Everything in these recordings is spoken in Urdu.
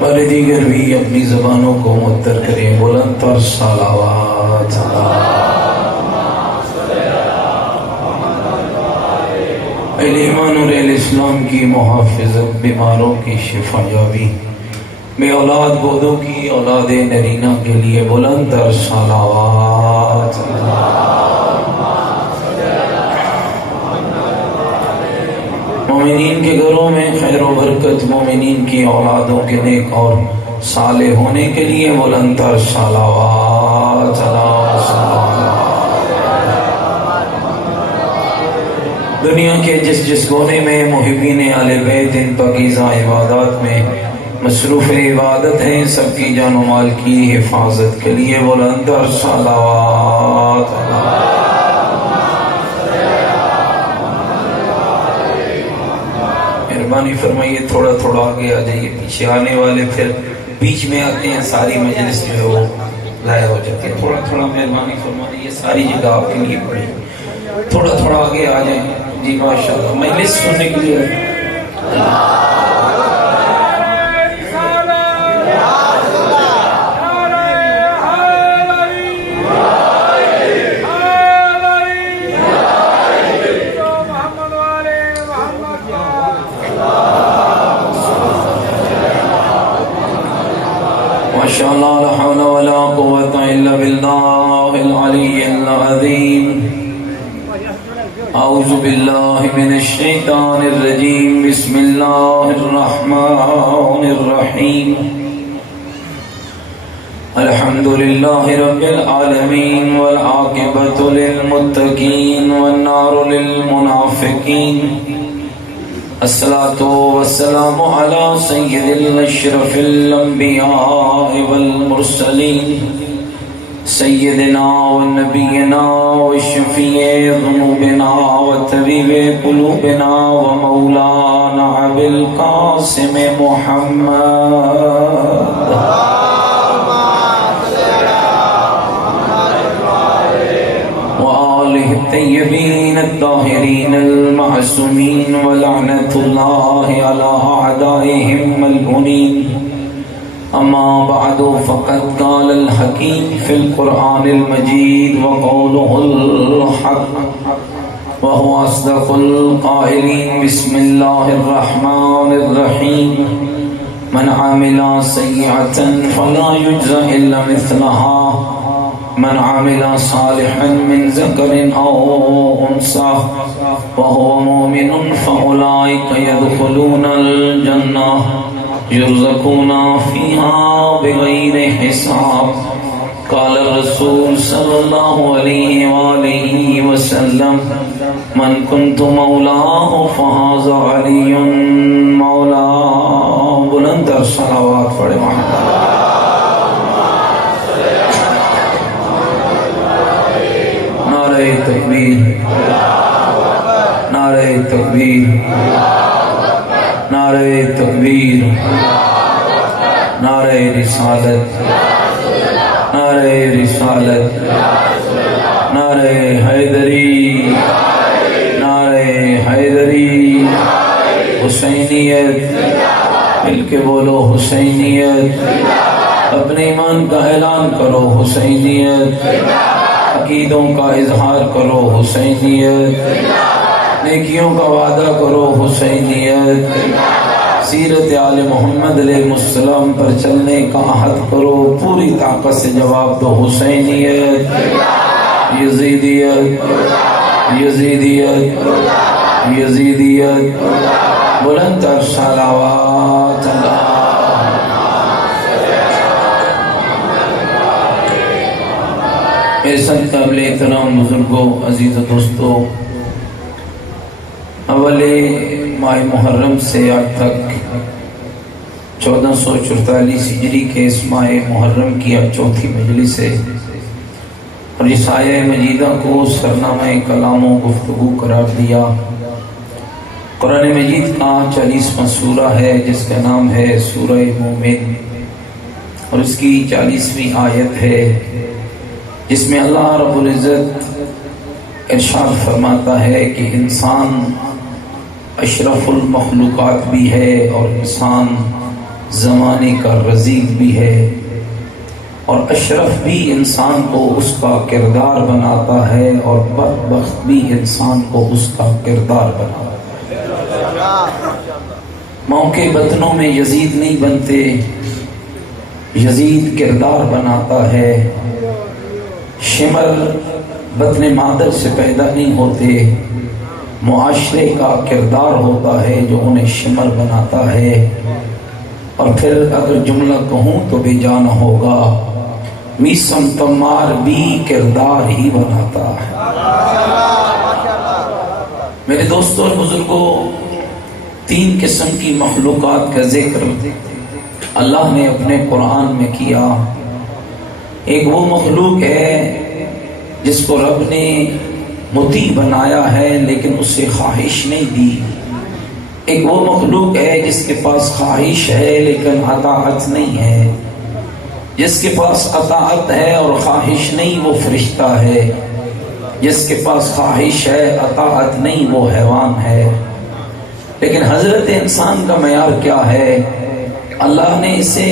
بلے دیگر بھی اپنی زبانوں کو معطر کریں، بلند تر صلوات۔ اہل ایمان اور اہل اسلام کی محافظت، بیماروں کی شفا یابی، بے اولاد گودوں کی اولاد نرینہ کے لیے بلند تر صلوات۔ مومنین کے گھروں میں خیر و برکت، مومنین کی اولادوں کے نیک اور صالح ہونے کے لیے بلند تر صلوات۔ دنیا کے جس جس کونے میں محبین اہل بیت ان پاکیزہ عبادات میں مصروف عبادت ہیں، سب کی جان و مال کی حفاظت کے لیے بلند تر صلوات۔ مہربانی فرمائیے تھوڑا تھوڑا آگے آ جائیے، پیچھے آنے والے پھر بیچ میں آتے ہیں، ساری مجلس جو ہے وہ ضائع ہو جاتی ہے۔ تھوڑا تھوڑا مہربانی فرمائیے، یہ ساری جگہ آپ کے لیے پڑی، تھوڑا تھوڑا آگے آ جائیں جی، ماشاءاللہ مجلس سننے کے لیے۔ ماشاءاللہ، لا حول ولا قوة الا باللہ العلی العظیم۔ اعوذ باللہ من الشیطان الرجیم، بسم اللہ الرحمن الرحیم۔ الحمد للہ رب العالمین، والعاقبۃ للمتقین، والنار للمنافقین۔ الصلاة والسلام على سید الاشرف الانبیاء والمرسلین، سیدنا ونبینا وشفیع ذنوبنا وطبیب قلوبنا ومولانا ابی القاسم محمد الطیبین الطاہرین المعصومین، ولعنۃ اللہ علی اعدائہم ملعونین۔ اما بعد فقد قال الحکیم فی القرآن المجید، وقولہ الحق وهو اصدق القائلین۔ بسم اللہ الرحمن الرحیم۔ من عمل سیئۃ فلا یجزى الا مثلها، من عمل صالحا من ذکر او انثى وهو مؤمن فاولئک يدخلون الجنہ یرزقون فیہا بغیر حساب۔ قال الرسول صلی اللہ علیہ وآلہ وسلم، من كنت مولاه فهذا علی مولاه۔ بلند تر صلوات پڑھے محمد۔ نعرہ تکبیر، نعرہ تکبیر، نعرہ تکبیر، نعرہ رسالت، نعرہ رسالت، نعرہ حیدری، نعرہ حیدری، حسینیت، مل کے بولو حسینیت، اپنے ایمان کا اعلان کرو حسینیت، عقیدوں کا اظہار کرو حسینیت، نیکیوں کا وعدہ کرو حسینیت، سیرت آل محمد علیہ السلام پر چلنے کا عہد کرو، پوری طاقت سے جواب دو حسینیت، یزیدیت، یزیدیت، یزیدیت۔ بلند تر صلوات اللہ۔ ایسا قابل احترام بزرگوں، عزیز و دوستوں، اول ماہ محرم سے آج تک 1444 ہجری کے اس ماہ محرم کی اب چوتھی مجلس ہے، اور اس آیہ مجیدہ کو سرنامہ کلام و گفتگو قرار دیا۔ قرآن مجید کا 40واں سورہ ہے جس کا نام ہے سورہ مومن، اور اس کی 40ویں آیت ہے جس میں اللہ رب العزت ارشاد فرماتا ہے کہ انسان اشرف المخلوقات بھی ہے اور انسان زمانے کا رزیق بھی ہے، اور اشرف بھی انسان کو اس کا کردار بناتا ہے، اور بدبخت بھی انسان کو اس کا کردار بناتا ہے۔ ماں کے بطنوں میں یزید نہیں بنتے، یزید کردار بناتا ہے۔ شمر بطن مادر سے پیدا نہیں ہوتے، معاشرے کا کردار ہوتا ہے جو انہیں شمر بناتا ہے۔ اور پھر اگر جملہ کہوں تو بے جانا ہوگا، میسم تمار بھی کردار ہی بناتا ہے۔ میرے دوستوں اور بزرگوں، تین قسم کی مخلوقات کا ذکر اللہ نے اپنے قرآن میں کیا۔ ایک وہ مخلوق ہے جس کو رب نے مطیع بنایا ہے لیکن اسے خواہش نہیں دی۔ ایک وہ مخلوق ہے جس کے پاس خواہش ہے لیکن اطاعت نہیں ہے۔ جس کے پاس اطاعت ہے اور خواہش نہیں وہ فرشتہ ہے، جس کے پاس خواہش ہے اطاعت نہیں وہ حیوان ہے۔ لیکن حضرت انسان کا معیار کیا ہے؟ اللہ نے اسے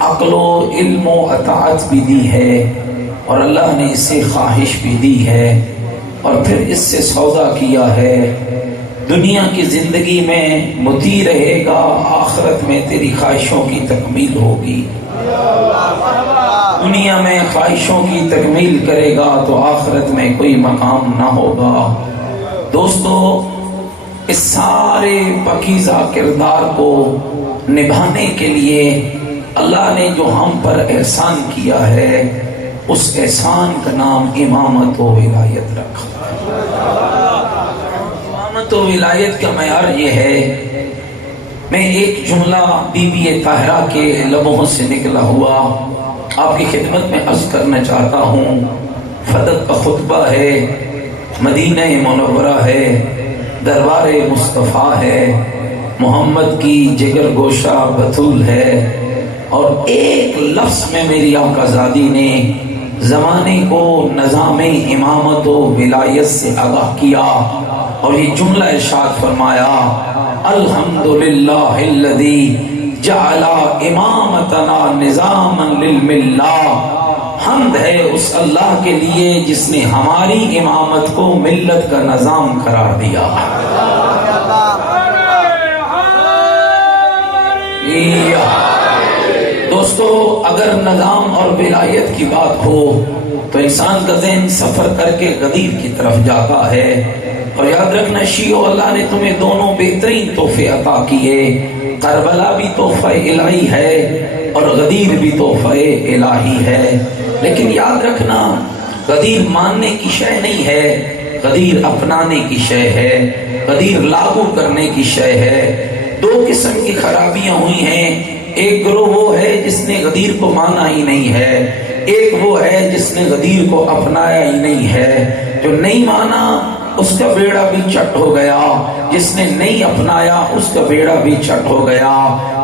عقل و علم و اطاعت بھی دی ہے، اور اللہ نے اسے خواہش بھی دی ہے، اور پھر اس سے سودا کیا ہے۔ دنیا کی زندگی میں مطیع رہے گا، آخرت میں تیری خواہشوں کی تکمیل ہوگی۔ دنیا میں خواہشوں کی تکمیل کرے گا تو آخرت میں کوئی مقام نہ ہوگا۔ دوستو، اس سارے پاکیزہ کردار کو نبھانے کے لیے اللہ نے جو ہم پر احسان کیا ہے، اس احسان کا نام امامت و ولایت رکھا۔ امامت و ولایت کا معیار یہ ہے، میں ایک جملہ بی بی طاہرہ کے لبوں سے نکلا ہوا آپ کی خدمت میں عرض کرنا چاہتا ہوں۔ فدق کا خطبہ ہے، مدینہ منورہ ہے، دربار مصطفیٰ ہے، محمد کی جگر گوشہ بطول ہے، اور ایک لفظ میں میری آقا زادی نے زمانے کو نظام امامت و ولایت سے آگاہ کیا، اور یہ جملہ ارشاد فرمایا، الحمدللہ الذی جعل امامتنا نظاما للملہ۔ حمد ہے اس اللہ کے لیے جس نے ہماری امامت کو ملت کا نظام قرار دیا۔ دوستو، اگر نظام اور ولایت کی بات ہو تو انسان کا ذہن سفر کر کے غدیر کی طرف جاتا ہے۔ اور یاد رکھنا شیعو، اللہ نے تمہیں دونوں بہترین تحفے عطا کیے، کربلا بھی تحفہ الہی ہے اور غدیر بھی تحفہ الہی ہے۔ لیکن یاد رکھنا، غدیر ماننے کی شے نہیں ہے، غدیر اپنانے کی شے ہے، غدیر لاگو کرنے کی شے ہے۔ دو قسم کی خرابیاں ہوئی ہیں، ایک گروہ وہ ہے جس نے غدیر کو مانا ہی نہیں ہے، ایک وہ ہے جس نے غدیر کو اپنایا ہی نہیں ہے۔ جو نہیں مانا اس کا بیڑا بھی چٹ ہو گیا، جس نے نہیں اپنایا اس کا بیڑا بھی چٹ ہو گیا۔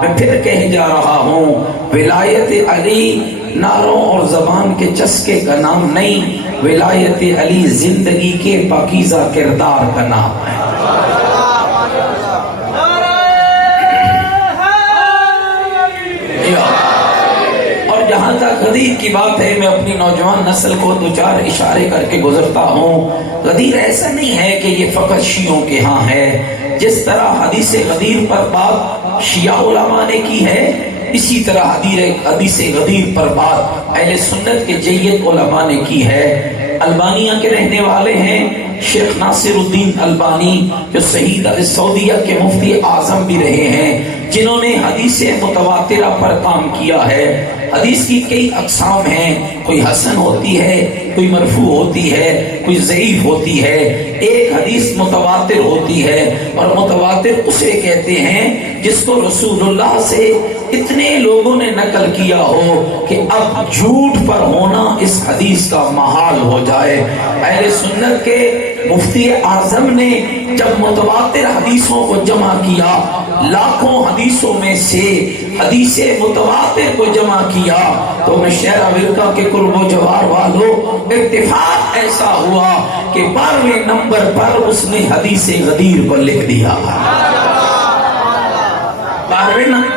میں پھر کہہ جا رہا ہوں، ولایت علی نعروں اور زبان کے چسکے کا نام نہیں، ولایت علی زندگی کے پاکیزہ کردار کا نام ہے۔ اور جہاں تک غدیر کی بات ہے، میں اپنی نوجوان نسل کو دو چار اشارے کر کے گزرتا ہوں۔ غدیر ایسا نہیں ہے کہ یہ فقط شیعوں کے ہاں ہے۔ جس طرح حدیث غدیر پر بات شیعہ علماء نے کی ہے، اسی طرح حدیث غدیر پر بات اہل سنت کے جید علماء نے کی ہے۔ البانیہ کے رہنے والے ہیں شیخ ناصر الدین البانی، جو شہید سعودیہ کے مفتی اعظم بھی رہے ہیں، جنہوں نے حدیث متواترہ پر کام کیا ہے۔ حدیث کی کئی اقسام ہیں، کوئی حسن ہوتی ہے، کوئی مرفوع ہوتی ہے، کوئی ضعیف ہوتی ہے۔ ایک حدیث متواتر ہوتی ہے، اور متواتر اسے کہتے ہیں جس کو رسول اللہ سے اتنے لوگوں نے نقل کیا ہو کہ اب جھوٹ پر ہونا اس حدیث کا محال ہو جائے۔ اہل سنت کے مفتی اعظم نے جب متواتر حدیثوں کو جمع کیا، لاکھوں حدیثوں میں سے حدیث متواتر کو جمع کیا، تو مشیرہ ورقہ کے قرب و جوار والوں اتفاق ایسا ہوا کہ 12ویں نمبر پر اس نے حدیث غدیر کو لکھ دیا۔ 12ویں نمبر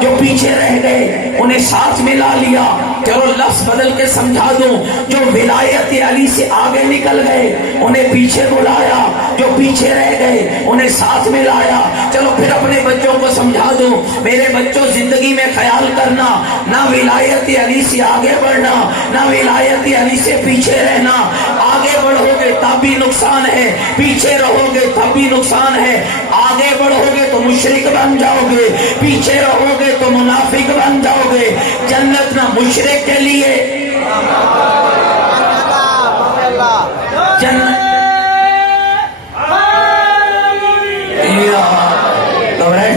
جو پیچھے رہ گئے انہیں ساتھ میں لا لیا. چلو لفظ بدل کے سمجھا دوں, جو ولایت علی سے آگے نکل گئے انہیں پیچھے بلایا, جو پیچھے رہ گئے انہیں ساتھ میں لایا. چلو پھر اپنے بچوں کو سمجھا دوں, میرے بچوں زندگی میں خیال کرنا, نہ ولایت علی سے آگے بڑھنا, نہ ولایت علی سے پیچھے رہنا. آگے بڑھو گے تب بھی نقصان ہے, پیچھے رہو گے تب بھی نقصان ہے. آگے بڑھو گے تو مشرک بن جاؤ گے, پیچھے رہو گے تو منافق بن جاؤ گے. جنت نہ مشرک کے لیے, جنت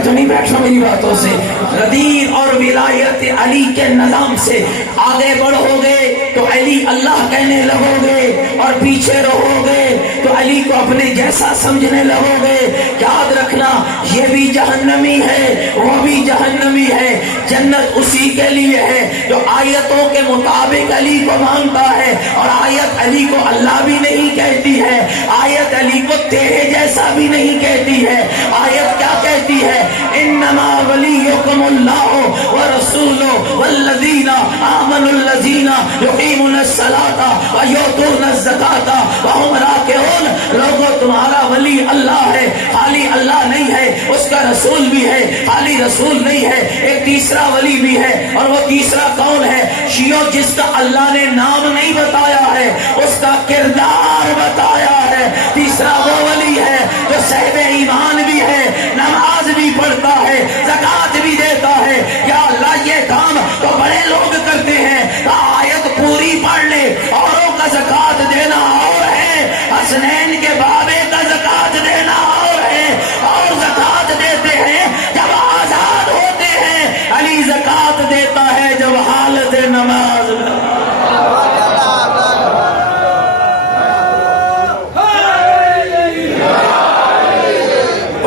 تو نہیں بیٹھنا میری باتوں سے. غدیر اور ولایت علی کے نظام سے آگے بڑھو گے تو علی اللہ کہنے لگو گے, اور پیچھے رہو گے تو علی کو اپنے جیسا سمجھنے لگو گے. یاد رکھنا یہ بھی جہنمی ہے, وہ بھی جہنمی ہے. جنت اسی کے لیے ہے جو آیتوں کے مطابق علی کو مانتا ہے, اور آیت علی کو اللہ بھی نہیں کہتی ہے, آیت علی کو تیرے جیسا بھی نہیں کہتی ہے. آیت کیا کہتی ہے؟ انما ولیکم اللہ ورسولہ والذین آمنوا الذین یقیمون الصلاۃ ویؤتون الزکاۃ وہم راکعون. لوگوں تمہارا ولی اللہ ہے, خالی اللہ نہیں ہے, اس کا رسول بھی ہے, خالی رسول نہیں ہے, ایک تیسرا ولی بھی ہے. اور وہ تیسرا کون ہے؟ شیعو, جس کا اللہ نے نام نہیں بتایا ہے اس کا کردار بتایا ہے. تیسرا وہ ولی ہے جو صاحب ایمان بھی ہے, نماز بھی پڑھتا ہے, زکات بھی دیتا ہے. یا اللہ یہ کام تو بڑے لوگ کرتے ہیں, آیت پوری پڑھ لے. اوروں کا زکات دینا اور ہے, حسنین کے بابے کا زکات دینا اور ہے, اور زکات دیتے ہیں جب آزاد ہوتے ہیں, علی زکات دیتا ہے جب حالت نماز.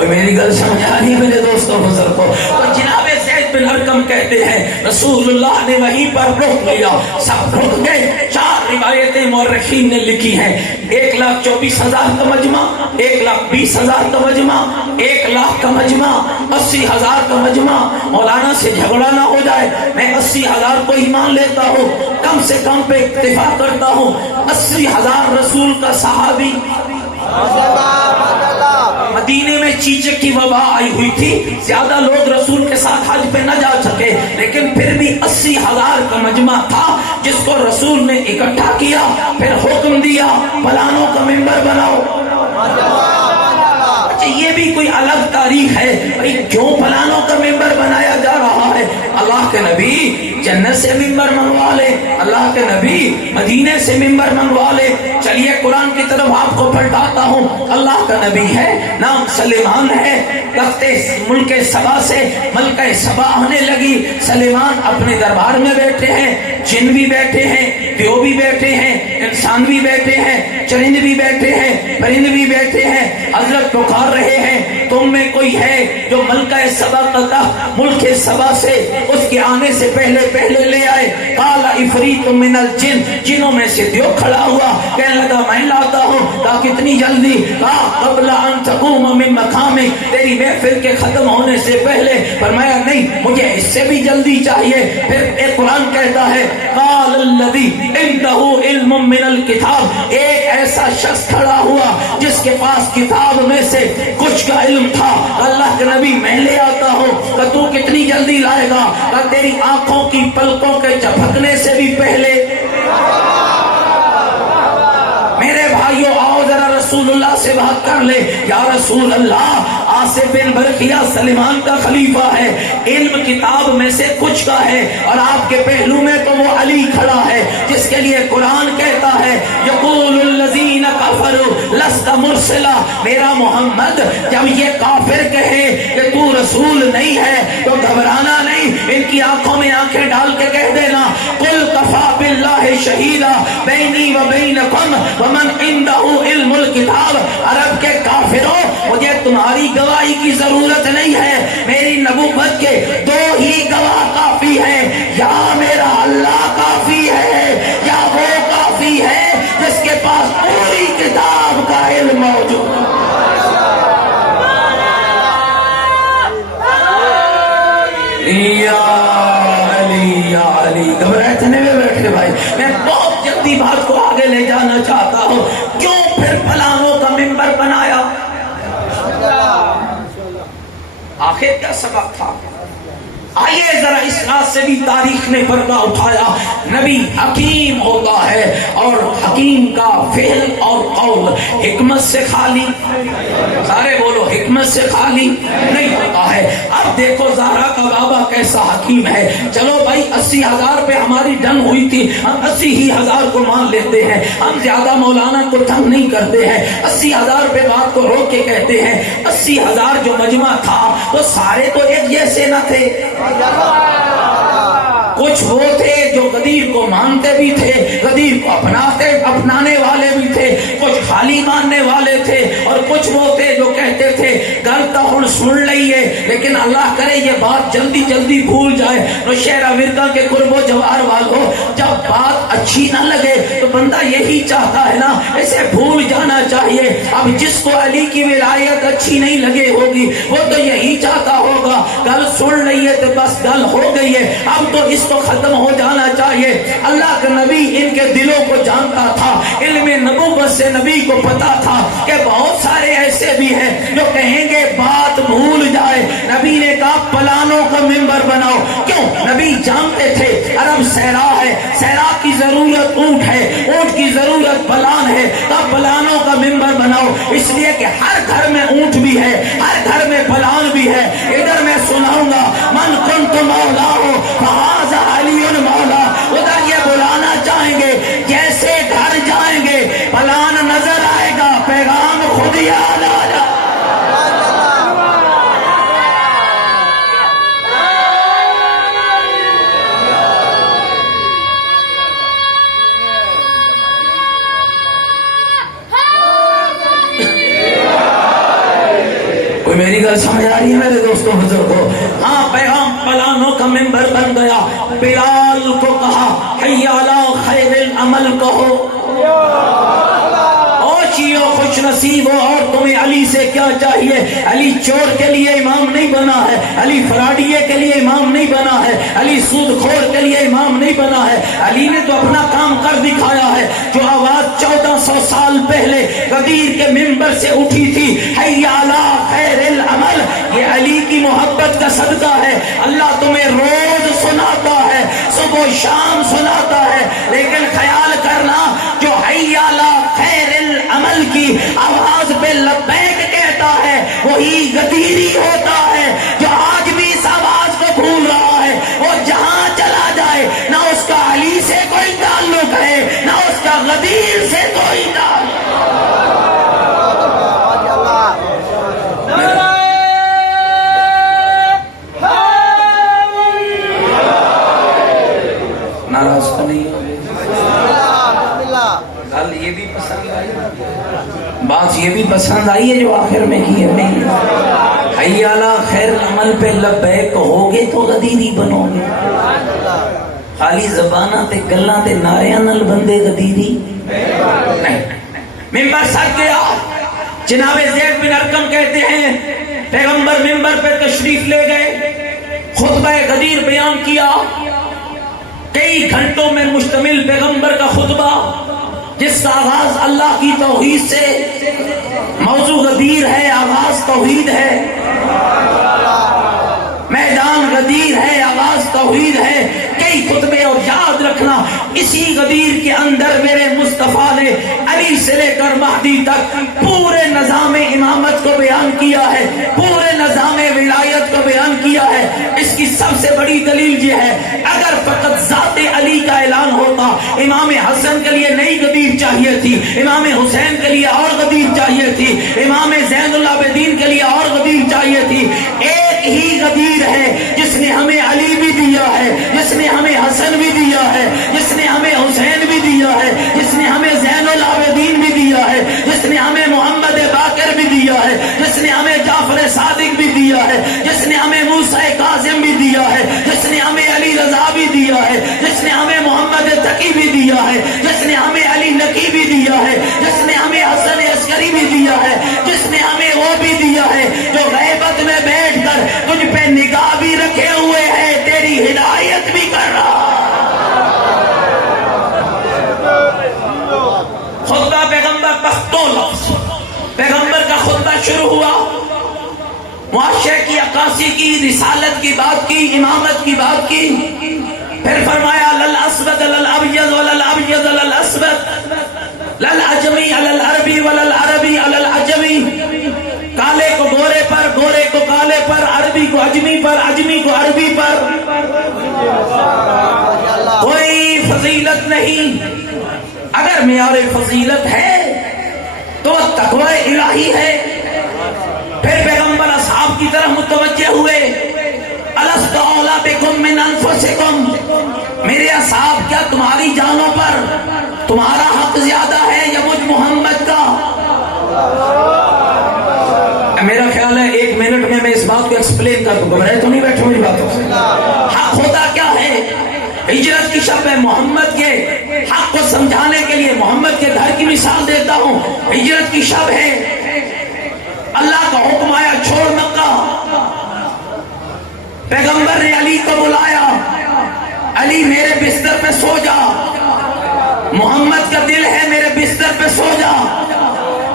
میری گل سمجھ آ رہی ہے میرے دوستوں بزرگوں؟ تو جناب زید بن ارقم کہتے ہیں رسول اللہ نے وہیں پر روک لیا, سب رک گئے. 4 روایتیں مورخین نے لکھی ہیں, 1,24,000 کا مجمع, 1,20,000 کا مجمع, 1,00,000 کا مجمع, 80,000 کا مجمع. مولانا سے جھگڑا نہ ہو جائے, میں 80,000 کو ایمان لیتا ہوں, کم سے کم پہ اکتفا کرتا ہوں. 80,000 رسول کا صحابی. مدینے میں چیچک کی وبا آئی ہوئی تھی, زیادہ لوگ رسول کے ساتھ حج پہ نہ جا سکے, لیکن پھر بھی 80,000 کا مجمع تھا جس کو رسول نے اکٹھا کیا, پھر حکم دیا فلانوں کا ممبر بناؤ. یہ بھی کوئی الگ تاریخ ہے بھائی, کیوں فلانوں کا ممبر بنایا جا رہا ہے؟ اللہ کے نبی جنت سے ممبر منگوا لے, اللہ کے نبی مدینے سے ممبر منگوا لے. چلیے قرآن کی طرف آپ کو پلٹاتا ہوں. اللہ کا نبی ہے, نام سلیمان ہے, تختے ملک سبا سے ملکہ سبا آنے لگی. سلیمان اپنے دربار میں بیٹھے ہیں, جن بھی بیٹھے ہیں, دیو بھی بیٹھے ہیں, انسان بھی بیٹھے ہیں, چرند بھی بیٹھے ہیں, پرند بھی بیٹھے ہیں. حضرت پکار رہے ہیں, تم میں کوئی ہے جو ملکہ سبا کا تخت ملک سبا سے اس کے آنے سے پہلے لے آئے؟ قال عفریت من الجن, جنوں میں سے دیو کھڑا ہوا, کہنے لگا میں لاتا ہوں. کہا کتنی جلدی؟ کہا قبل ان تقوم من مقامک, تیری محفل کے ختم ہونے سے پہلے. فرمایا نہیں, مجھے اس سے بھی جلدی چاہیے. پھر ایک قرآن کہتا ہے قال الذی عنده علم من الکتاب, ایک ایسا شخص کھڑا ہوا جس کے پاس کتاب میں سے کچھ کا علم تھا. اللہ کے نبی میں لے آتا ہوں. کہ تو کتنی جلدی لائے گا؟ کہ تیری آنکھوں کی پلکوں کے جھپکنے سے بھی پہلے. میرے بھائیوں آؤ ذرا رسول اللہ سے بات کر لے. یا رسول اللہ, آصف بن برقیہ سلیمان کا خلیفہ ہے, علم کتاب میں سے کچھ کا ہے, اور آپ کے پہلو میں تو وہ علی کھڑا ہے جس کے لیے قرآن کہتا ہے یقول الذین کفروا لست مرسلا. میرا محمد جب یہ کافر کہے کہ تو رسول نہیں ہے تو گھبرانا نہیں, ان کی آنکھوں میں آنکھیں ڈال کے کہہ دینا قل کفا باللہ شہیدا بینی و بینکم ومن عنده علم الکتاب. عرب کے کافروں, مجھے تمہاری گواہی کی ضرورت نہیں ہے, میری نبوت کے 2 ہی گواہ کافی ہیں, یا میرا اللہ کافی ہے یا وہ کافی ہے جس کے پاس پوری کتاب کا علم موجود ہے. یا آگے لے جانا چاہتا ہو، کیوں پھر فلانوں کا منبر بنایا؟ آخر کیا سبب تھا؟ آئیے ذرا اس رات سے بھی تاریخ نے پردہ اٹھایا. نبی حکیم ہوتا ہے اور حکیم کا فعل اور قول حکمت سے خالی، سارے بولو، حکمت سے خالی نہیں ہوتا ہے. اب دیکھو زہرا کا بابا کیسا حکیم ہے. چلو بھائی 80,000 پہ ہماری ڈن ہوئی تھی، ہم 80,000 کو مان لیتے ہیں، ہم زیادہ مولانا کو تنگ نہیں کرتے ہیں. 80,000 پہ بات کو روک کے کہتے ہیں 80,000 جو مجمع تھا وہ سارے تو ایک جیسے نہ تھے. کچھ وہ تھے جو غدیر کو مانتے بھی تھے، غدیر کو اپنانے والے بھی تھے، کچھ خالی ماننے والے تھے، اور کچھ وہ تھے جو کہتے تھے گل تو ہن سن لئیے لیکن اللہ کرے یہ بات جلدی جلدی بھول جائے. نوشہرہ ورگا کے قرب و جوار والوں، جب بات اچھی نہ لگے تو بندہ یہی چاہتا ہے نا اسے بھول جانا چاہیے. اب جس کو علی کی ولایت اچھی نہیں لگے ہوگی وہ تو یہی چاہتا ہوگا گل سن لئیے تو بس گل ہو گئی ہے، اب تو اس کو ختم ہو جانا چاہیے. اللہ کا نبی ان کے دلوں کو جانتا تھا. علم نبوت سے نبی کو پتا تھا کہ بہت سارے ایسے بھی ہیں جو کہیں گے بات بھول جائے. نبی نے کہا پلانوں کا منبر بناؤ. کیوں؟ نبی جانتے تھے عرب صحرا ہے، صحرا کی ضرورت اونٹ ہے، اونٹ کی ضرورت پلان ہے، تب پلانوں کا منبر بناؤ. اس لیے کہ ہر گھر میں اونٹ بھی ہے، ہر گھر میں پلان بھی ہے. ادھر میں سناؤں گا من کنت مولا ہو فہذا علی مولا. ادھر یہ بلانا چاہیں گے جیسے گھر جائیں گے پلان نظر آئے گا، پیغام خود یاد آ جائے. کوئی میری گل سمجھ آ رہی ہے میرے دوستوں بزرگوں؟ ہاں، پیغام پلانوں کا منبر بن گیا. بلال کو کہا حی علی خیر العمل کہو. خوش نصیب ہو، اور تمہیں علی سے کیا چاہیے؟ علی چور کے لیے امام نہیں بنا ہے، علی فراڈیے کے لیے امام نہیں بنا ہے، علی سود خور کے لیے امام نہیں بنا ہے. علی نے تو اپنا کام کر دکھایا ہے. جو آواز 1400 سال پہلے غدیر کے منبر سے اٹھی تھی حی علی خیر العمل، یہ علی کی محبت کا صدقہ ہے. اللہ تمہیں روز سناتا ہے، صبح و شام سناتا ہے، لیکن خیال کرنا جو حی علی خیر العمل کی آواز پہ لبیک کہتا ہے وہی غدیری ہوتا ہے. جو آج بھی اس آواز کو بھول رہا ہے وہ جہاں چلا جائے نہ اس کا علی سے کوئی تعلق ہے نہ اس کا غدیر سے کوئی تعلق. ناراض تو نہیں ہو؟ یہ بھی پسند آئی، بات یہ بھی پسند آئی ہے جو آخر میں کی ہے. نہیں، حی علی خیر العمل پہ لبیک ہوگے تو غدیری بنو گے. خالی زبانہ تے گلاں تے نعریاں نال بندے غدیری نہیں. منبر سج گیا. جناب زید بن ارقم کہتے ہیں پیغمبر منبر پہ تشریف لے گئے، خطبہ غدیر بیان کیا. کئی گھنٹوں میں مشتمل پیغمبر کا خطبہ جس کا آغاز اللہ کی توحید سے، موضوع غدیر ہے، آغاز توحید ہے، میدان غدیر ہے، آغاز توحید ہے. کئی خطبے، اور یاد رکھنا اسی غدیر کے اندر میرے مصطفیٰ نے علی سے لے کر مہدی تک پورے نظام امامت کو بیان کیا ہے، پورے نظام ولایت کو بیان کیا ہے. اس کی سب سے بڑی دلیل یہ ہے اگر فقط ذات علی کا اعلان ہوتا، امام حسن کے لیے نئی غدیر چاہیے تھی، امام حسین کے لیے اور غدیر چاہیے تھی، امام زین العابدین کے لیے اور غدیر چاہیے تھی. ایک ہی غدیر ہے جس نے ہمیں علی بھی دیا ہے، جس نے ہمیں حسن بھی دیا ہے، جس نے ہمیں حسین بھی دیا ہے، جس نے ہمیں زین العابدین بھی دیا ہے، جس نے ہمیں محمد باقر بھی دیا ہے، جس نے ہمیں جعفر صادق بھی دیا ہے، جس نے ہمیں موسیٰ کاظم بھی دیا ہے، جس نے ہمیں علی رضا بھی دیا ہے، جس نے ہمیں محمد تقی بھی دیا ہے، جس نے ہمیں علی نقی بھی دیا ہے، جس نے ہمیں حسن عسکری بھی دیا ہے، جس نے ہمیں وہ بھی دیا ہے جو غیبت میں بیٹھ کر تجھ پہ نگاہ بھی رکھے ہوئے ہے، تیری ہدایت بھی کر رہا. ہوا، معاشرے کی عکاسی کی، رسالت کی بات کی، امامت کی بات کی، پھر فرمایا لل اسود لل ابیض ولل ابیض لل اسود لل عجمی لل عربی ولل عربی لل عجمی، کالے کو گورے پر، گورے کو کالے پر، عربی کو عجمی پر، عجمی کو عربی پر. کوئی فضیلت نہیں. اگر معیار فضیلت ہے تو تقوی الہی ہے. پھر پیغمبر اصحاب کی طرف متوجہ ہوئے، الست اولیٰ بکم من انفسکم، میرے اصحاب کیا تمہاری جانوں پر تمہارا حق زیادہ ہے یا مجھ محمد کا؟ میرا خیال ہے 1 منٹ میں اس بات کو ایکسپلین کر دوں. گھبرائے تو نہیں بیٹھے میری باتوں سے؟ حق ہوتا کیا ہے؟ ہجرت کی شب میں محمد کے حق کو سمجھانے کے لیے محمد کے گھر کی مثال دیتا ہوں. ہجرت کی شب ہے، اللہ کا حکم آیا چھوڑ مکہ. پیغمبر نے علی کو بلایا، علی میرے بستر پہ سو جا، محمد کا دل ہے میرے بستر پہ سو جا.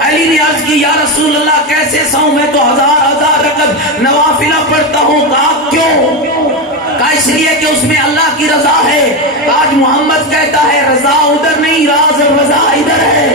علی نے عرض کی یا رسول اللہ کیسے سوؤں، میں تو 1000 رکعت نوافلہ پڑھتا ہوں. کہا کیوں؟ کہا اس لیے کہ اس میں اللہ کی رضا ہے. آج محمد کہتا ہے رضا ادھر نہیں، رضا ادھر ہے.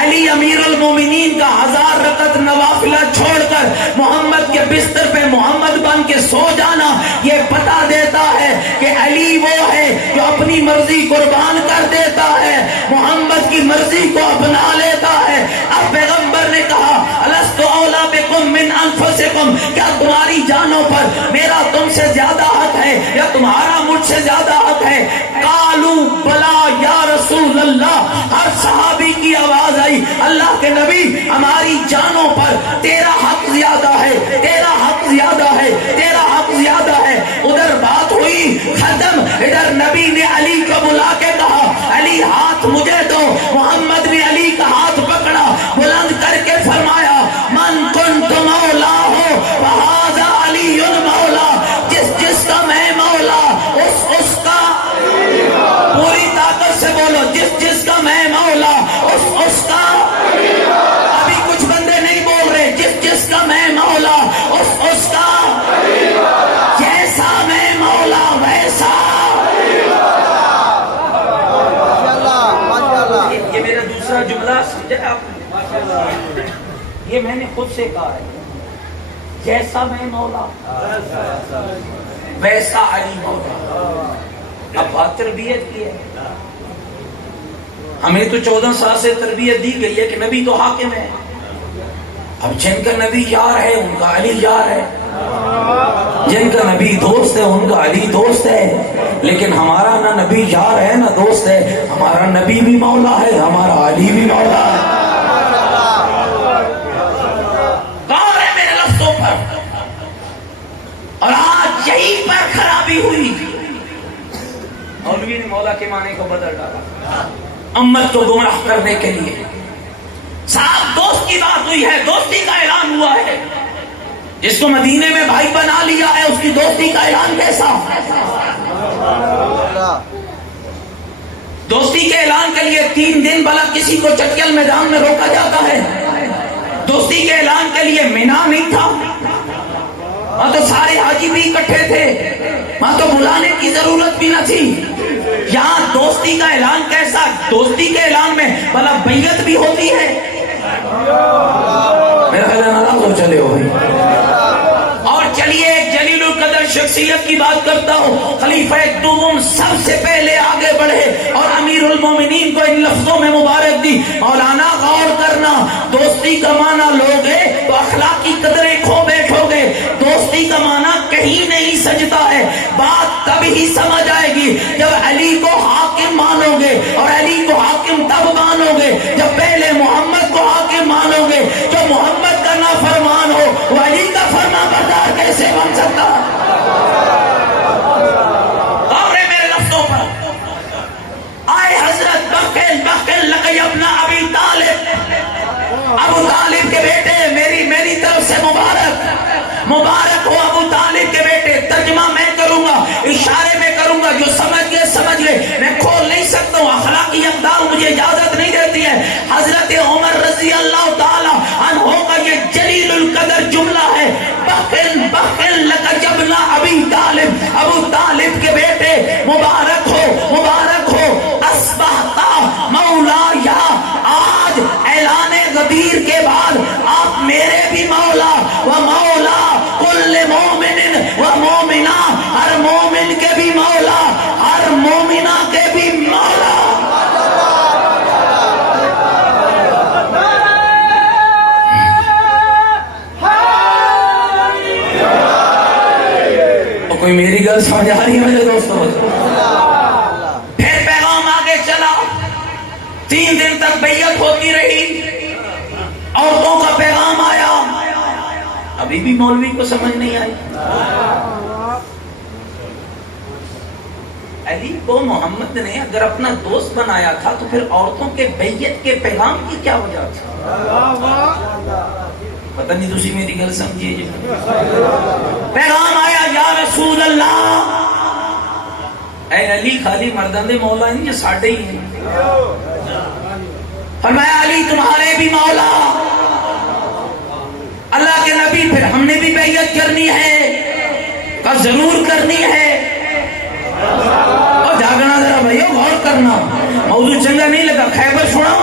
علی امیر المومنین کا 1000 رکعت نوافلہ چھوڑ کر محمد کے بستر پہ محمد بن کے سو جانا یہ بتا دیتا ہے کہ علی وہ ہے جو اپنی مرضی قربان کر دیتا ہے، محمد کی مرضی کو اپنا لیتا ہے. اب پیغمبر نے کہا الست اولیٰ بکم من انفسکم، کیا تمہاری جانوں پر میرا تم سے زیادہ حق ہے یا تمہارا مجھ سے زیادہ حق ہے؟ قالوا بلا یا رسول اللہ. ہر صحابی کی آواز آئی اللہ کے نبی ہماری جانوں پر تیرا حق زیادہ ہے، تیرا حق زیادہ ہے، تیرا حق زیادہ ہے. ادھر بات ہوئی ختم. ادھر نبی نے علی کو بلا کے کہا علی ہاتھ مجھے دو. محمد نے علی کا ہاتھ پکڑا، بلند کر کے فرمایا من کنت مولا ہو فہذا علی مولا، جس کا میں مولا اس کا، پوری طاقت سے بولو جس کا میں مولا اس کا. ابھی کچھ بندے نہیں بول رہے. جس کا میں مولا اس کا، جیسا میں مولا ویسا. یہ میرا دوسرا جملہ سمجھے آپ؟ یہ میں نے خود سے کہا ہے، جیسا میں مولا ویسا علی مولا. اب بات تربیت کی ہے. ہمیں تو 14 سال سے تربیت دی گئی ہے کہ نبی تو حاکم ہے. اب جن کا نبی یار ہے ان کا علی یار ہے، جن کا نبی دوست ہے ان کا علی دوست ہے. لیکن ہمارا نہ نبی یار ہے نہ دوست ہے، ہمارا نبی بھی مولا ہے، ہمارا علی بھی مولا ہے. غور ہے میرے لفظوں پر. اور آج یہی پر خرابی ہوئی. مولوی نے مولا کے معنی کو بدل ڈالا امت کو گمراہ کرنے کے لیے. صاحب دوست کی بات ہوئی ہے، دوستی کا اعلان ہوا ہے. جس کو مدینے میں بھائی بنا لیا ہے اس کی دوستی کا اعلان کیسا؟ دوستی کے اعلان کے لیے 3 دن بھلا کسی کو چٹیل میدان میں روکا جاتا ہے. دوستی کے اعلان کے لیے مینا نہیں تھا، وہاں تو سارے حاجی بھی اکٹھے تھے، وہاں تو بلانے کی ضرورت بھی نہ تھی. یہاں دوستی کا اعلان کیسا؟ دوستی کے اعلان میں بھلا بیعت بھی ہوتی ہے. میرا خیال ناراض ہو چلے ہو. اور چلیے ایک جلیل القدر شخصیت کی بات کرتا ہوں. خلیفہ دوم سب سے پہلے آگے بڑھے اور امیر المومنین کو ان لفظوں میں مبارک دی. مولانا غور کرنا، دوستی کا معنی لوگے تو اخلاقی قدریں کھو بیٹھو گے. دوستی کا معنی کہیں نہیں سجتا ہے. بات تب ہی سمجھ آئے گی جب علی کو حاکم مانو گے، اور علی کو حاکم تب مانو گے جب پہلے محمد کو حاکم مانو گے. جو محمد کا نافرمان ہو وہ علی کا فرمان بردار کیسے بن سکتا؟ اور میرے لفظوں پر آئے حضرت بخل لقی ابن ابی طالب، ابو طالب کے بیٹے، میری طرف سے مبارک ہو ابو طالب کے بیٹے. ترجمہ میں کروں گا، اشارے میں کروں گا، جو سمجھ گئے. میں کھول نہیں سکتا ہوں، اخلاقی اقدار مجھے اجازت نہیں دیتی ہے. حضرت بھی مولا و مولا کل مومن و مومنہ، ہر مومن کے بھی مولا، ہر مومنہ کے بھی مولا۔ کوئی میری گل سمجھ آ رہی ہے میرے دوستوں؟ پھر پیغام آگے چلا، 3 دن تک بیعت ہوتی رہی، عورتوں کا پیغام آیا، ابھی بھی مولوی کو سمجھ نہیں آئی۔ علی کو محمد نے اگر اپنا دوست بنایا تھا تو پھر عورتوں کے بیعت کے پیغام کی کیا وجہ تھی؟ پتہ نہیں تسی میری گل سمجھیے جی۔ پیغام آیا، یا رسول اللہ، اے علی خالی مردان دے مولا ہیں، یہ ساڑھے ہی ہیں۔ فرمایا علی تمہارے بھی مولا، اللہ کے نبی پھر ہم نے بھی بیعت کرنی ہے، کہا ضرور کرنی ہے۔ اور جاگنا ذرا بھائیو، غور کرنا، موضوع چنگا نہیں لگا، خیبر سنا،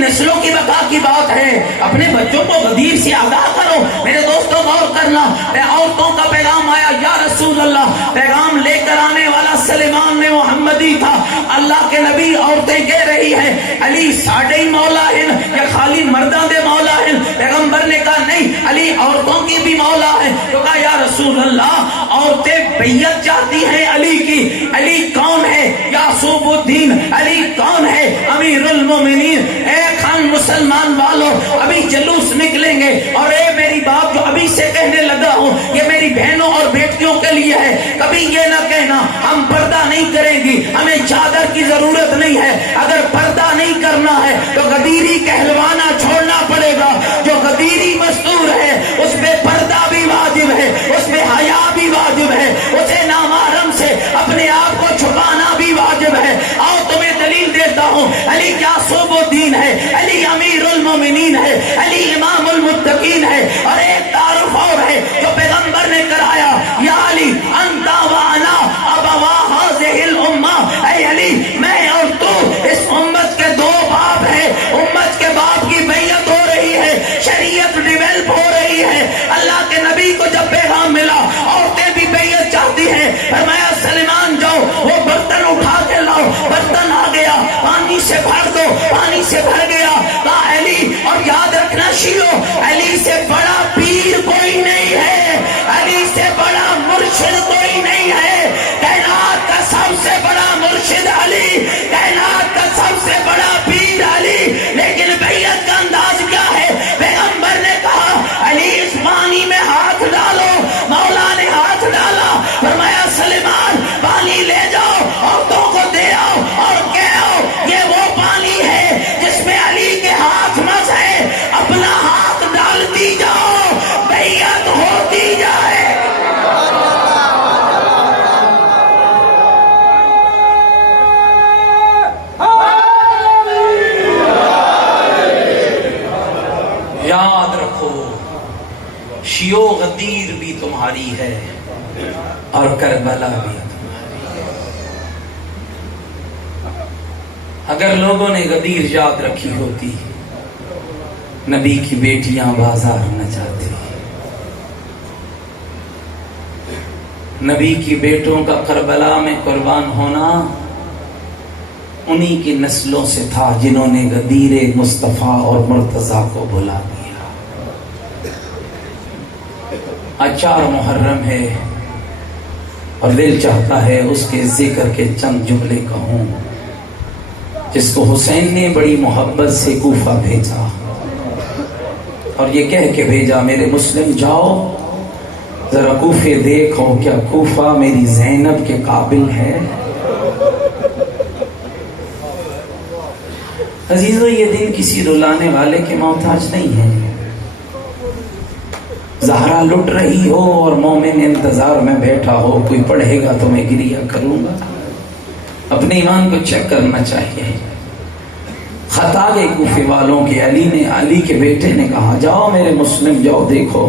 نسلوں کی بقا کی بات ہے، اپنے بچوں کو غدیر سے آگاہ کرو۔ میرے دوستوں غور کرنا، عورتوں کا پیغام آیا، یا رسول اللہ، پیغام لے کر آنے والا سلیمان میں محمدی تھا۔ اللہ کے نبی عورتیں کہہ رہی ہیں علی ساڑھے ہی مولا ہیں یا خالی مرداں دے مولا ہیں؟ پیغمبر نے کہا نہیں، علی عورتوں کی بھی مولا ہے۔ تو کہا یا رسول اللہ، عورتیں بیعت چاہتی ہیں علی کی، علی کون ہے؟ یعصوب الدین، علی کون ہے؟ امیر المومنین۔ اے خان مسلمان والوں، ابھی جلوس نکلیں گے، اور اے میری بات جو ابھی سے کہنے لگا ہوں، یہ میری بہنوں اور بیٹیوں کے لیے ہے۔ کبھی یہ نہ کہنا ہم پردہ نہیں کریں گی، ہمیں چادر کی ضرورت نہیں ہے۔ اگر پردہ نہیں کرنا ہے تو غدیری کہلوانا چھوڑنا پڑے گا۔ جو غدیری مستور ہے اس پہ پردہ بھی واجب ہے، اس پہ حیا بھی واجب ہے، اسے نامحرم سے اپنے آپ کو چھپانا بھی واجب ہے۔ آؤ تمہیں دلیل دیتا ہوں، علی یعصوب الدین ہے، علی امیر المومنین ہے، علی امام المتقین ہے، اور ایک تعارف اور ہے جو پیغمبر نے کرایا، یا علی انت و انا ابوا هذه الامه، اے علی میں اور تو اس امت کے دو باپ ہیں۔ امت کے باپ کی بیعت ہو رہی ہے، شریعت ڈیولپ ہو رہی ہے۔ اللہ کے نبی کو جب پیغام ملا، عورتیں بھی بیعت چاہتی ہیں، فرمایا سلیمان جاؤ وہ برتن اٹھا کے لاؤ۔ برتن آ گیا، پانی سے بھر دو، پانی سے بھر گیا۔ کہا علی، اور یاد رکھنا شیعو، علی سے بڑا پیر کوئی نہیں ہے، علی سے بڑا مرشد کوئی نہیں ہے۔ کائنات کا سب سے بڑا مرشد علی، کائنات کا سب سے بڑا پیر علی، لیکن بیعت کا انداز کیا ہے؟ پیغمبر نے کہا علی اس پانی میں ہاتھ ڈالو، مولا نے ہاتھ ڈالا، فرمایا سلیمان پانی لے جاؤ، عورتوں کو دے آؤ اور کہو یہ وہ پانی ہے جس میں علی کے ہاتھ مس ہے، اپنا ہاتھ ڈالتی جاؤ، بیعت ہوتی جائے۔ یاد رکھو، شیعو غدیر بھی تمہاری ہے اور کربلا بھی تمہاری ہے۔ اگر لوگوں نے غدیر یاد رکھی ہوتی، نبی کی بیٹیاں بازار نہ جاتی، نبی کی بیٹوں کا کربلا میں قربان ہونا انہی کی نسلوں سے تھا جنہوں نے غدیر مصطفیٰ اور مرتضیٰ کو بھلا دیا۔ آج 4 محرم ہے اور دل چاہتا ہے اس کے ذکر کے چند جملے کہوں، جس کو حسین نے بڑی محبت سے کوفہ بھیجا، اور یہ کہہ کے بھیجا میرے مسلم جاؤ ذرا کوفے دیکھو، کیا کوفہ میری زینب کے قابل ہے؟ عزیزو، یہ دن کسی رلانے والے کے محتاج نہیں ہے۔ زہرا لٹ رہی ہو اور مومن انتظار میں بیٹھا ہو، کوئی پڑھے گا تو میں گریہ کروں گا۔ اپنے ایمان کو چیک کرنا چاہیے۔ خطا گئے کوفے والوں کے، علی کے بیٹے نے کہا جاؤ میرے مسلم جاؤ دیکھو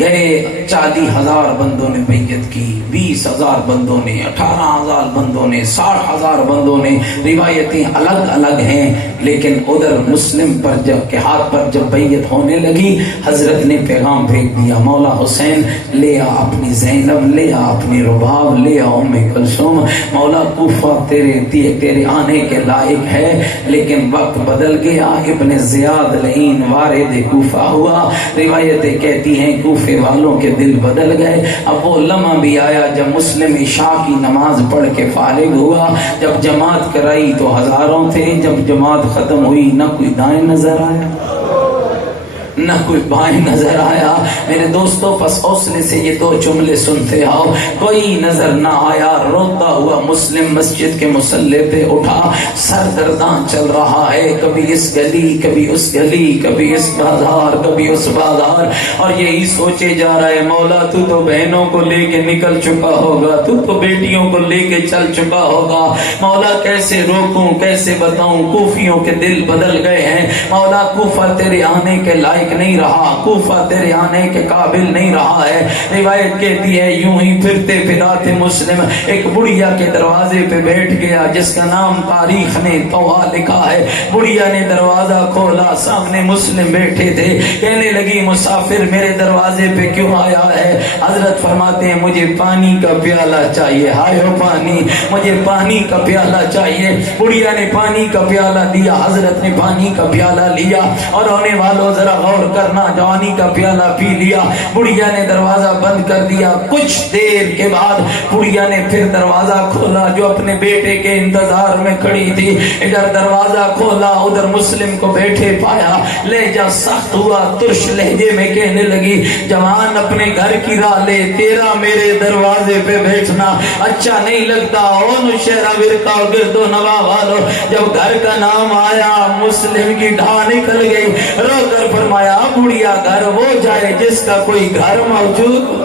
گئے 40,000 بندوں نے بیعت کی، 20,000 بندوں نے، 18,000 بندوں نے، 60,000 بندوں نے، روایتیں الگ الگ ہیں، لیکن ادھر مسلم پر کے ہاتھ پر جب بیعت ہونے لگی، حضرت نے پیغام بھیج دیا، مولا حسین لے آ اپنی زینب، لے آ اپنی رباب، لے آ ام کلثوم، مولا کوفہ تیرے آنے کے لائق ہے، لیکن وقت بدل گیا، ابن زیاد لعین وارد کوفہ ہوا، روایتیں کہتی ہیں کوفے والوں کے دل بدل گئے۔ اب وہ لمحہ بھی آیا جب مسلم عشاء کی نماز پڑھ کے فارغ ہوا، جب جماعت کرائی تو ہزاروں تھے، جب جماعت ختم ہوئی نہ کوئی دائیں نظر آیا نہ کوئی بائیں نظر آیا۔ میرے دوستو پس حوصلے سے یہ 2 جملے سنتے آؤ، کوئی نظر نہ آیا، روتا ہوا مسلم مسجد کے مصلی پہ اٹھا، سردردان چل رہا ہے، کبھی اس گلی کبھی اس گلی، کبھی اس بازار کبھی اس بازار، اور یہی سوچے جا رہا ہے مولا تو تو بہنوں کو لے کے نکل چکا ہوگا، تو تو بیٹیوں کو لے کے چل چکا ہوگا، مولا کیسے روکوں کیسے بتاؤں، کوفیوں کے دل بدل گئے ہیں، مولا کوفہ تیرے آنے کے لائق نہیں رہا، کوفہ تیرے آنے کے قابل نہیں رہا ہے۔ روایت کہتی ہے یوں ہی پھرتے پھراتے مسلم ایک بڑھیا کے دروازے پہ بیٹھ گیا جس کا نام تاریخ نے توحا لکھا ہے۔ بڑھیا نے دروازہ کھولا، سامنے مسلم بیٹھے تھے، کہنے لگی مسافر میرے دروازے پہ کیوں آیا ہے؟ حضرت فرماتے ہیں مجھے پانی کا پیالہ چاہیے، ہائے ہو پانی، مجھے پانی کا پیالہ چاہیے۔ بڑھیا نے پانی کا پیالہ دیا، حضرت نے پانی کا پیالہ لیا، اور ہونے والوں ذرا غور کرنا، جوانی کا پیالہ پی لیا، بڑھیا نے دروازہ بند کر دیا۔ کچھ دیر کے بعد بڑھیا نے پھر دروازہ کھولا، جو اپنے بیٹے کے انتظار میں کھڑی تھی، ادھر دروازہ کھولا، ادھر مسلم کو بیٹھے پایا، لہجہ سخت ہوا، ترش لہجے میں کہنے لگی جوان اپنے گھر کی راہ لے، تیرا میرے دروازے پہ بیٹھنا اچھا نہیں لگتا۔ او نشہرہ ورقہ و گرد و نواح والو، جب گھر کا نام آیا مسلم کی ڈھا نکل گئی، رو کر فرمایا بڑھیا گھر وہ جائے جس کا کوئی گھر موجود،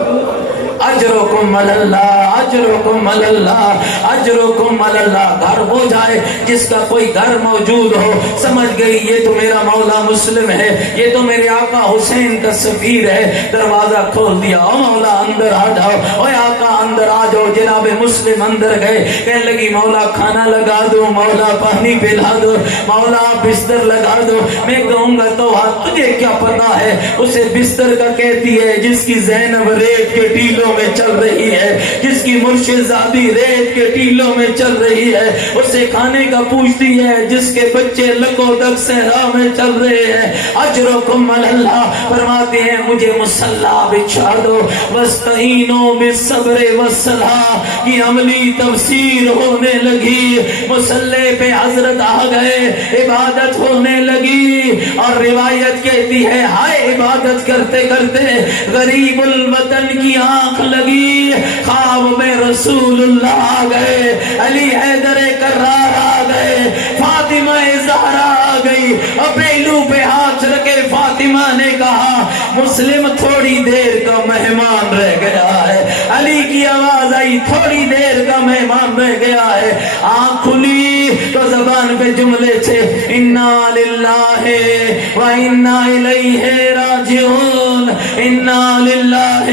اجرکم اللہ، اجرکم اللہ، اجرکم اللہ، گھر وہ جائے جس کا کوئی گھر موجود ہو۔ سمجھ گئی یہ تو میرا مولا مسلم ہے، یہ تو میرے آقا حسین کا سفیر ہے۔ دروازہ کھول دیا، او مولا اندر آ جاؤ، او آقا اندر آ جاؤ۔ جناب مسلم اندر گئے، کہنے لگی مولا کھانا لگا دو، مولا پانی پلا دو، مولا بستر لگا دو۔ میں کہوں گا تو تجھے کیا پتا ہے اسے بستر کا کہتی ہے جس کی زینب ریت کے ٹیلوں میں چل رہی ہے، جس کی مرشد زادی ریت کے ٹیلوں میں چل رہی ہے، اسے کھانے کا پوچھتی ہے جس کے بچے لکو دک صحرا میں چل رہے ہیں۔ اجرکم اللہ، فرماتے ہیں مجھے مصلی بچھا دو، واستعینوا بالصبر والصلاۃ کی عملی تفسیر ہونے لگی۔ مصلی پہ حضرت آ گئے، عبادت ہونے لگی، اور روایت کہتی ہے ہائے عبادت کرتے کرتے غریب الوطن کی آنکھ لگی، خواب میں رسول اللہ آ گئے، علی حیدر کرار آ گئے، فاطمہ زہرا آ گئی، اور پہلو پہ ہاتھ رکھے فاطمہ نے کہا مسلم تھوڑی دیر کا مہمان رہ گیا ہے۔ علی کی آواز آئی تھوڑی دیر کا مہمان رہ گیا ہے۔ آنکھ کھلی تو زبان پہ جملے تھے انا للہ و انا الیہ راجعون، انا للہ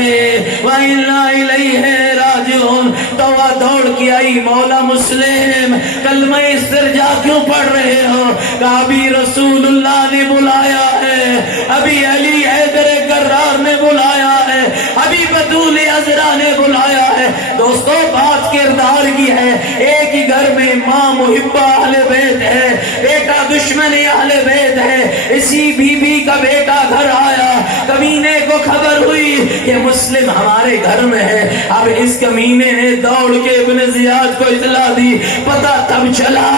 و انا الیہ راجعون۔ توبہ دوڑ کے آئی، مولا مسلم کلمہ استرجاع کیوں پڑھ رہے ہو؟ کہا ابھی رسول اللہ نے بلایا ہے، ابھی علی حیدر کرار نے بلایا ہے، ابھی بطول عذرا نے بلایا ہے۔ دوستو بات کردار کی ہے، ایک ہی گھر میں ماں محبہ اہل بیت ہے، بیٹا دشمن اہل بیت ہے، اسی بی بی کا بیٹا گھر آیا، کمینے کو خبر ہوئی کہ مسلم ہمارے گھر میں ہے۔ اب اس کمینے نے دوڑ کے ابن زیاد کو اطلاع دی، پتہ تب چلا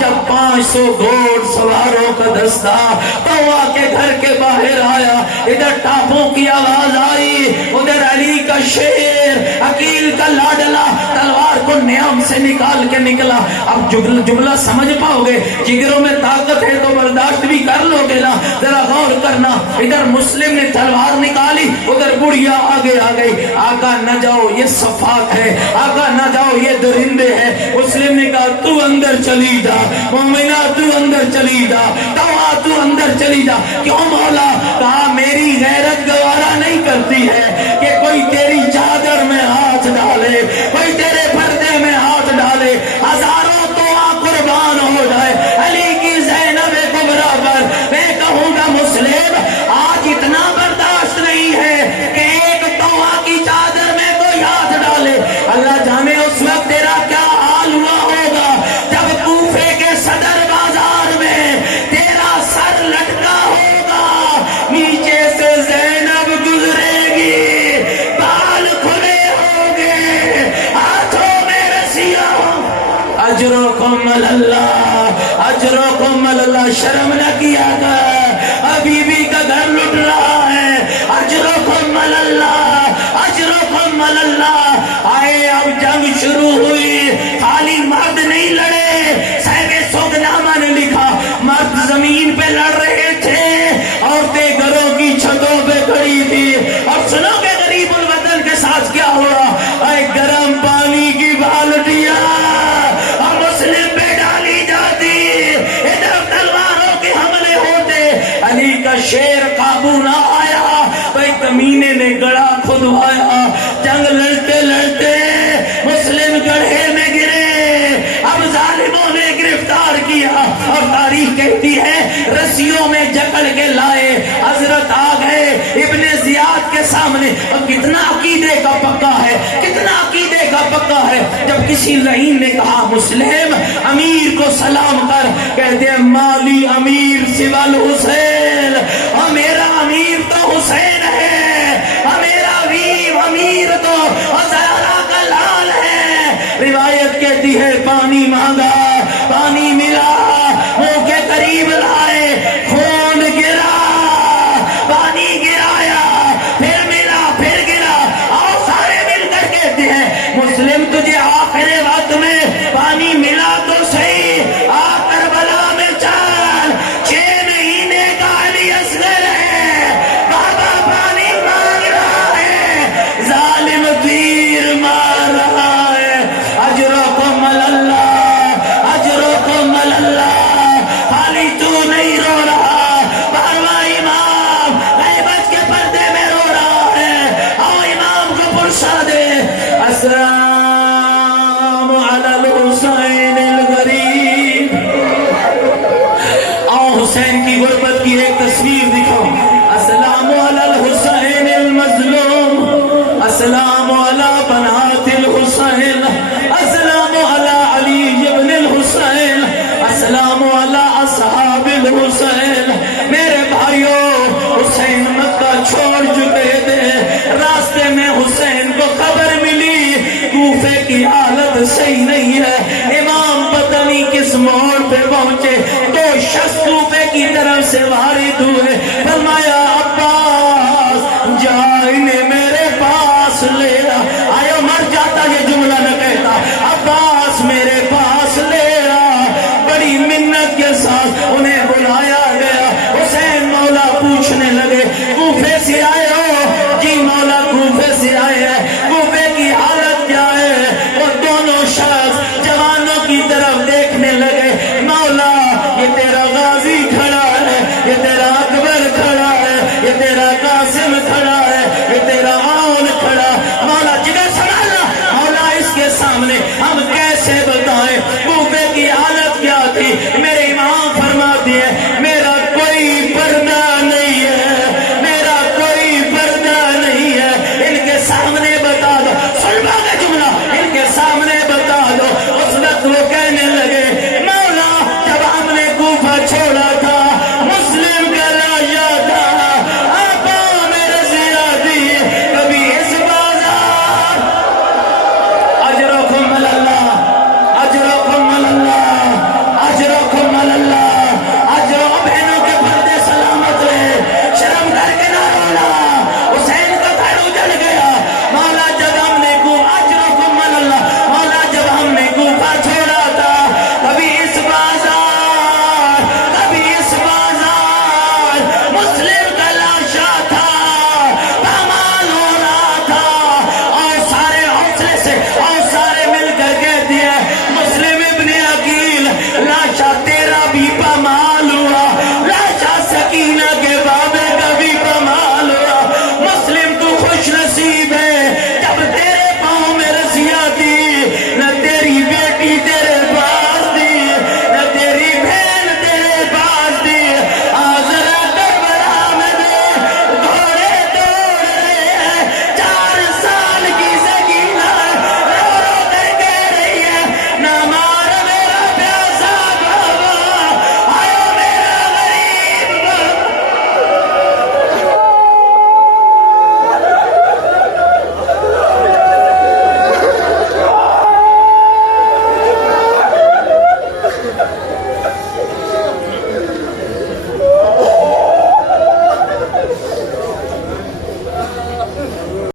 جب 500 گھوڑ سواروں کا دستہ طوع کے گھر کے باہر آیا۔ ادھر ٹاپوں کی آواز آئی، ادھر علی کا شیر، عقیل کا لاڈلا تلوار کو نیام سے نکال کے نکلا۔ اب جملہ سمجھ پاؤ گے، جگروں میں طاقت ہے تو برداشت بھی کر لو گے نا، ذرا غور کرنا۔ ادھر مسلم نے تلوار نکالی، ادھر بڑھیا آگے آ گئی۔ آقا نہ جاؤ یہ صفات ہے، آقا نہ جاؤ یہ درندے ہیں۔ مسلم نے کہا تو اندر چلی جا، مومنہ تو اندر چلی جا، طوع تو اندر چلی جا۔ کیوں مولا؟ کہا میری غیرت گوارا نہیں کرتی کرتی ہے کہ کوئی تیری چادر میں ہاتھ ڈالے، کوئی تیرے پردے میں ہاتھ ڈالے، ہزاروں تو قربان ہو جائے علی کی زینب کبریٰ پر۔ میں کہوں گا مسلم آج اتنا برداشت نہیں ہے کہ ایک توحا کی چادر میں کوئی ہاتھ ڈالے۔ اللہ جانے اس وقت تیرا کیا حال ہوا ہوگا جب کوفے کے صدر بازار میں تیرا سر لٹکا ہوگا، نیچے سے زینب گزرے گی، بال کھلے ہوں گے، ہاتھوں میں رسیاں۔ اجرکم اللہ، اجرکم اللہ، شرم نہ کیا کر، بیوی کا گھر لٹ رہا ہے، اجرکم اللہ، اجرکم اللہ۔ آئے اب جنگ شروع ہوئی، خالی مرد نہیں لڑے، صاحب سوگنامہ نے لکھا مرد زمین پہ لڑ رہے تھے، عورتیں گھروں کی چھتوں پہ کھڑی تھی۔ اور سنو کہ غریب الوطن کے ساتھ کیا ہوا، اے گرم پانی کی بالٹیاں مسلم پہ ڈالی جاتی، ادھر تلواروں کے حملے ہوتے، علی کا شیر قابو نہ آیا، کوئی کمینے نے گڑھا کھدوایا، جنگ لڑتے لڑتے مسلم گڑھے میں گرے، اب ظالموں نے گرفتار کیا، اور تاریخ کہتی ہے رسیوں میں جکڑ کے لائے، حضرت آ گئے ابن زیاد کے سامنے۔ اور کتنا عقیدے کا پکا ہے، کتنا عقیدے کا پکا ہے، جب کسی لعین نے کہا مسلم امیر کو سلام کر، کہتے ہیں مالی امیر سوى الحسین، اور میرا امیر تو حسین ہے، اور میرا امیر تو زہرا کا لال ہے۔ روایت کہتی ہے پانی مانگا، پانی ملا، منہ کے قریب لائے، خون گرا، پانی گرایا، پھر ملا، پھر گرا، اور سارے مل کر کہتے ہیں مسلم تجھے آخر وقت میں پانی ملا تو صحیح، آ کربلا میں چل، 6 مہینے کا علی اصغر ہے، بابا پانی مانگ رہا ہے، ظالم تیر مار رہا ہے۔ اجرکم اللہ، اجرکم اللہ، خالی تو نہیں رو رہا، بارواں امام غیبت کے پردے میں رو رہا ہے، اور امام کو پرسا دے۔ السلام علی الحسین الغریب، اور حسین کی غربت کی ایک تصویر دکھاؤ۔ السلام علی الحسین المظلوم، السلام علی بنات الحسین، السلام علی علی ابن الحسین، السلام علی اصحاب الحسین۔ میرے بھائیوں حسین مکہ چھوڑ چکے تھے، راستے میں حسین کو خبر ملی کوفے کی حالت صحیح نہیں ہے، امام پتہ نہیں کس موڑ پہ پہنچے، 2 شخص کوفے کی طرف سے وارد ہوئے، فرمایا عباس جا انہیں میرے پاس لے آ، آیا مر جاتا یہ جملہ نہ